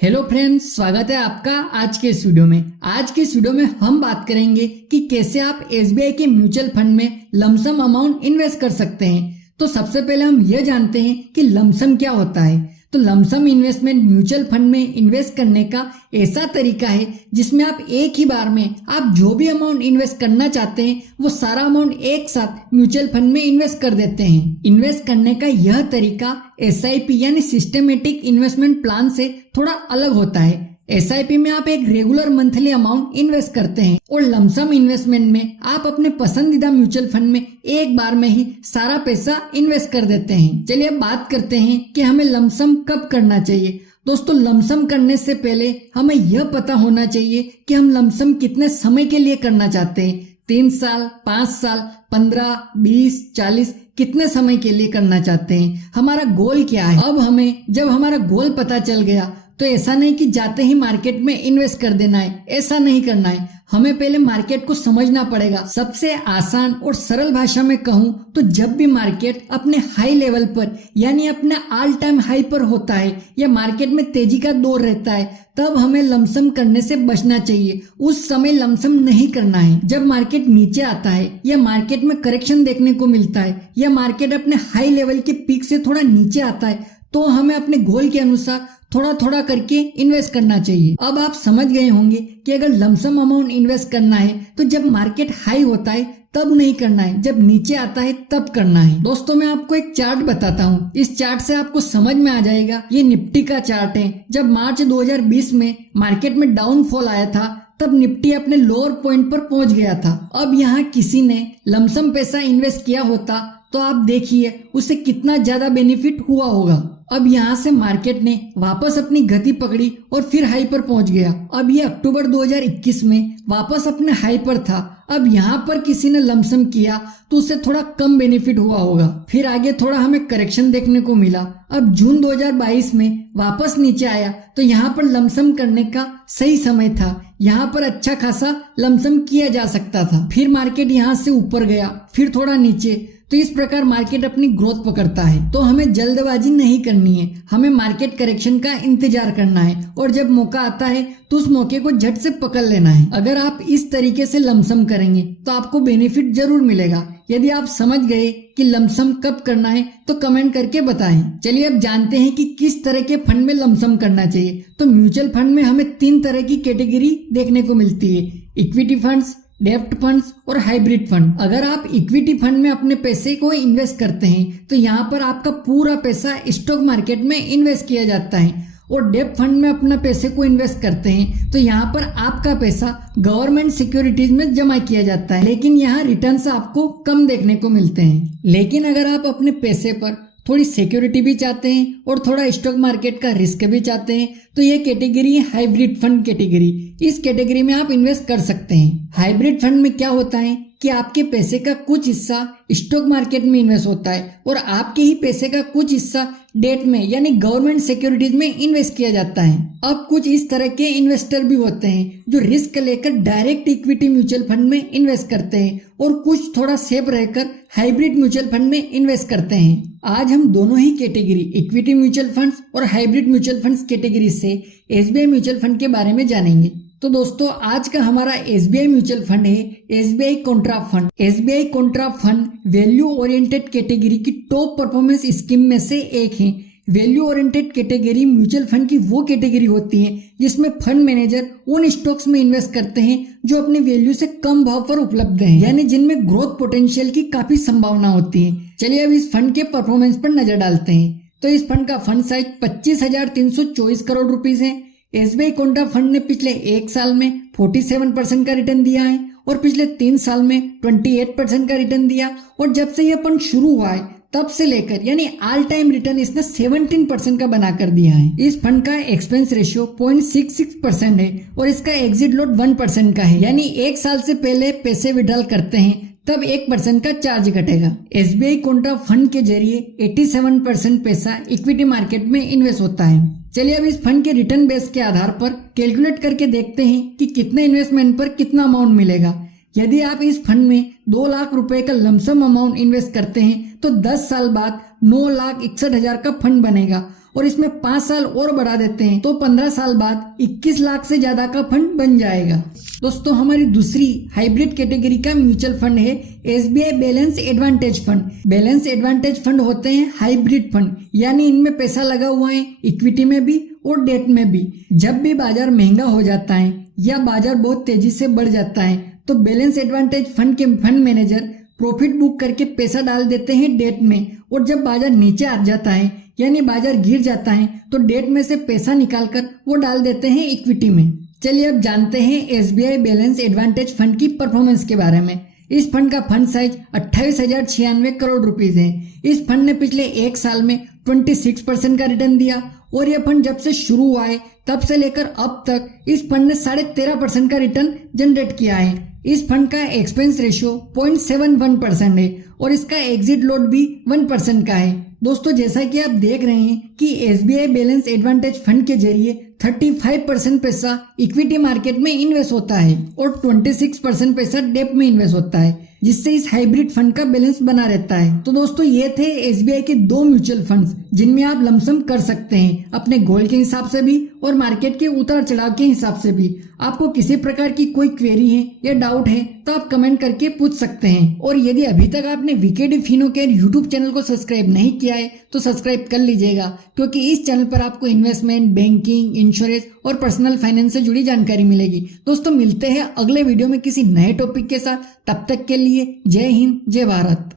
Hello friends, स्वागत है आपका आज के इस वीडियो में। आज के इस वीडियो में हम बात करेंगे कि कैसे आप एसबीआई के म्यूचुअल फंड में लमसम अमाउंट इन्वेस्ट कर सकते हैं। तो सबसे पहले हम यह जानते हैं कि लमसम क्या होता है। तो लमसम इन्वेस्टमेंट म्यूचुअल फंड में इन्वेस्ट करने का ऐसा तरीका है जिसमें आप एक ही बार में आप जो भी अमाउंट इन्वेस्ट करना चाहते हैं वो सारा अमाउंट एक साथ म्यूचुअल फंड में इन्वेस्ट कर देते हैं। इन्वेस्ट करने का यह तरीका एसआईपी यानी सिस्टमेटिक इन्वेस्टमेंट प्लान से थोड़ा अलग होता है। एसआईपी में आप एक रेगुलर मंथली अमाउंट इन्वेस्ट करते हैं और लमसम इन्वेस्टमेंट में आप अपने पसंदीदा म्यूचुअल फंड में एक बार में ही सारा पैसा इन्वेस्ट कर देते हैं। चलिए अब बात करते हैं कि हमें लमसम कब करना चाहिए। दोस्तों, लमसम करने से पहले हमें यह पता होना चाहिए कि हम लमसम कितने समय के लिए करना चाहते हैं। 3 साल, 5 साल, 15, 20, 40 कितने समय के लिए करना चाहते हैं, हमारा गोल क्या है। अब हमें जब हमारा गोल पता चल गया तो ऐसा नहीं कि जाते ही मार्केट में इन्वेस्ट कर देना है, ऐसा नहीं करना है। हमें पहले मार्केट को समझना पड़ेगा। सबसे आसान और सरल भाषा में कहूं तो जब भी मार्केट अपने हाई लेवल पर यानी अपने ऑल टाइम हाई पर होता है या मार्केट में तेजी का दौर रहता है तब हमें लमसम करने से बचना चाहिए। उस समय लमसम नहीं करना है। जब मार्केट नीचे आता है या मार्केट में करेक्शन देखने को मिलता है या मार्केट अपने हाई लेवल के पीक से थोड़ा नीचे आता है तो हमें अपने गोल के अनुसार थोड़ा थोड़ा करके इन्वेस्ट करना चाहिए। अब आप समझ गए होंगे कि अगर लमसम अमाउंट इन्वेस्ट करना है तो जब मार्केट हाई होता है तब नहीं करना है, जब नीचे आता है तब करना है। दोस्तों, मैं आपको एक चार्ट बताता हूँ। इस चार्ट से आपको समझ में आ जाएगा। ये निफ्टी का चार्ट है। जब मार्च 2020 में मार्केट में डाउनफॉल आया था तब निफ्टी अपने लोअर पॉइंट पर पहुंच गया था। अब यहाँ किसी ने लमसम पैसा इन्वेस्ट किया होता तो आप देखिए उसे कितना ज्यादा बेनिफिट हुआ होगा। अब यहाँ से मार्केट ने वापस अपनी गति पकड़ी और फिर हाई पर पहुंच गया। अब ये अक्टूबर 2021 में वापस अपने हाई पर था। अब यहाँ पर किसी ने लमसम किया तो उसे थोड़ा कम बेनिफिट हुआ होगा। फिर आगे थोड़ा हमें करेक्शन देखने को मिला। अब जून 2022 में वापस नीचे आया तो यहाँ पर लमसम करने का सही समय था। यहाँ पर अच्छा खासा लमसम किया जा सकता था। फिर मार्केट यहाँ से ऊपर गया, फिर थोड़ा नीचे। तो इस प्रकार मार्केट अपनी ग्रोथ पकड़ता है। तो हमें जल्दबाजी नहीं करनी है, हमें मार्केट करेक्शन का इंतजार करना है और जब मौका आता है तो उस मौके को झट से पकड़ लेना है। अगर आप इस तरीके से लमसम करेंगे तो आपको बेनिफिट जरूर मिलेगा। यदि आप समझ गए कि लमसम कब करना है तो कमेंट करके बताएं। चलिए अब जानते हैं कि किस तरह के फंड में लमसम करना चाहिए। तो म्यूचुअल फंड में हमें 3 तरह की कैटेगरी देखने को मिलती है: इक्विटी फंड्स, डेब्ट फंड्स और हाइब्रिड फंड। अगर आप इक्विटी फंड में अपने पैसे को इन्वेस्ट करते हैं तो यहाँ पर आपका पूरा पैसा स्टॉक मार्केट में इन्वेस्ट किया जाता है और डेब्ट फंड में अपना पैसे को इन्वेस्ट करते हैं तो यहाँ पर आपका पैसा गवर्नमेंट सिक्योरिटीज में जमा किया जाता है, लेकिन यहाँ रिटर्न्स आपको कम देखने को मिलते हैं। लेकिन अगर आप अपने पैसे पर थोड़ी सिक्योरिटी भी चाहते हैं और थोड़ा स्टॉक मार्केट का रिस्क भी चाहते हैं तो ये कैटेगरी है हाइब्रिड फंड कैटेगरी। इस कैटेगरी में आप इन्वेस्ट कर सकते हैं। हाइब्रिड फंड में क्या होता है कि आपके पैसे का कुछ हिस्सा स्टॉक मार्केट में इन्वेस्ट होता है और आपके ही पैसे का कुछ हिस्सा डेट में यानी गवर्नमेंट सिक्योरिटीज में इन्वेस्ट किया जाता है। अब कुछ इस तरह के इन्वेस्टर भी होते हैं जो रिस्क लेकर डायरेक्ट इक्विटी म्यूचुअल फंड में इन्वेस्ट करते हैं और कुछ थोड़ा सेफ रहकर हाइब्रिड म्यूचुअल फंड में इन्वेस्ट करते हैं। आज हम दोनों ही कैटेगरी इक्विटी म्यूचुअल फंड्स और हाइब्रिड म्यूचुअल फंड्स कैटेगरी से एसबीआई म्यूचुअल फंड के बारे में जानेंगे। तो दोस्तों, आज का हमारा एसबीआई म्यूचुअल फंड है SBI Contra fund. SBI Contra fund value oriented category की टॉप परफॉर्मेंस स्कीम में से एक है। Value oriented category mutual fund की वो कैटेगरी होती है जिसमें फंड मैनेजर उन स्टॉक्स में इन्वेस्ट करते हैं जो अपनी वैल्यू से कम भाव पर उपलब्ध हैं, यानी जिनमें ग्रोथ पोटेंशियल की काफी संभावना होती है। चलिए अब इस फंड के परफॉर्मेंस पर नजर डालते हैं। तो इस फंड का फंड साइज 25,324 करोड़ रुपीज है। एसबीआई कॉन्ट्रा फंड ने पिछले 1 साल में 47% का रिटर्न दिया है और पिछले 3 साल में 28% का रिटर्न दिया और जब से यह फंड शुरू हुआ है तब से लेकर यानी ऑल टाइम रिटर्न इसने 17% का बनाकर दिया है। इस फंड का एक्सपेंस रेशियो 0.66% है और इसका एग्जिट लोड 1% का है, यानी 1 साल से पहले पैसे विड्रॉल करते हैं तब 1% का चार्ज घटेगा। एसबीआई कॉन्ट्रा फंड के जरिए 87% पैसा इक्विटी मार्केट में इन्वेस्ट होता है। चलिए अब इस फंड के रिटर्न बेस के आधार पर कैलकुलेट करके देखते हैं कि कितने इन्वेस्टमेंट पर कितना अमाउंट मिलेगा। यदि आप इस फंड में 2 लाख रुपए का लमसम अमाउंट इन्वेस्ट करते हैं तो 10 साल बाद 9,61,000 का फंड बनेगा और इसमें 5 साल और बढ़ा देते हैं तो 15 साल बाद 21 लाख से ज्यादा का फंड बन जाएगा। दोस्तों हमारी दूसरी हाइब्रिड कैटेगरी का म्यूचुअल फंड है SBI balance advantage fund. Balance advantage fund होते हैं हाइब्रिड फंड, यानी इनमें पैसा लगा हुआ है इक्विटी में भी और डेट में भी। जब भी बाजार महंगा हो जाता है या बाजार बहुत तेजी से बढ़ जाता है तो बैलेंस एडवांटेज फंड के फंड मैनेजर प्रॉफिट बुक करके पैसा डाल देते हैं डेट में, और जब बाजार नीचे आ जाता है यानी बाजार गिर जाता है तो डेट में से पैसा निकालकर वो डाल देते हैं इक्विटी में। चलिए अब जानते हैं SBI बैलेंस एडवांटेज फंड की परफॉर्मेंस के बारे में। इस फंड का फंड साइज 28,096 करोड़ रुपीस है। इस फंड ने पिछले एक साल में 26% का रिटर्न दिया और यह फंड जब से शुरू हुआ है तब से लेकर अब तक इस फंड ने 13.5% का रिटर्न जनरेट किया है। इस फंड का एक्सपेंस रेशियो 0.71% है और इसका एग्जिट लोड भी 1% का है। दोस्तों जैसा कि आप देख रहे हैं कि SBI बैलेंस एडवांटेज फंड के जरिए 35% पैसा इक्विटी मार्केट में इन्वेस्ट होता है और 26% पैसा डेट में इन्वेस्ट होता है, जिससे इस हाइब्रिड फंड का बैलेंस बना रहता है। तो दोस्तों ये थे SBI के 2 म्यूचुअल फंड्स जिनमें आप लमसम कर सकते हैं अपने गोल के हिसाब से भी और मार्केट के उतार चढ़ाव के हिसाब से भी। आपको किसी प्रकार की कोई क्वेरी है या डाउट है तो आप कमेंट करके पूछ सकते हैं। और यदि अभी तक आपने VKD फिनोकेयर यूट्यूब चैनल को सब्सक्राइब नहीं किया है तो सब्सक्राइब कर लीजिएगा, क्योंकि इस चैनल पर आपको इन्वेस्टमेंट, बैंकिंग, इंश्योरेंस और पर्सनल फाइनेंस से जुड़ी जानकारी मिलेगी। दोस्तों मिलते हैं अगले वीडियो में किसी नए टॉपिक के साथ। तब तक के लिए जय हिंद, जय भारत।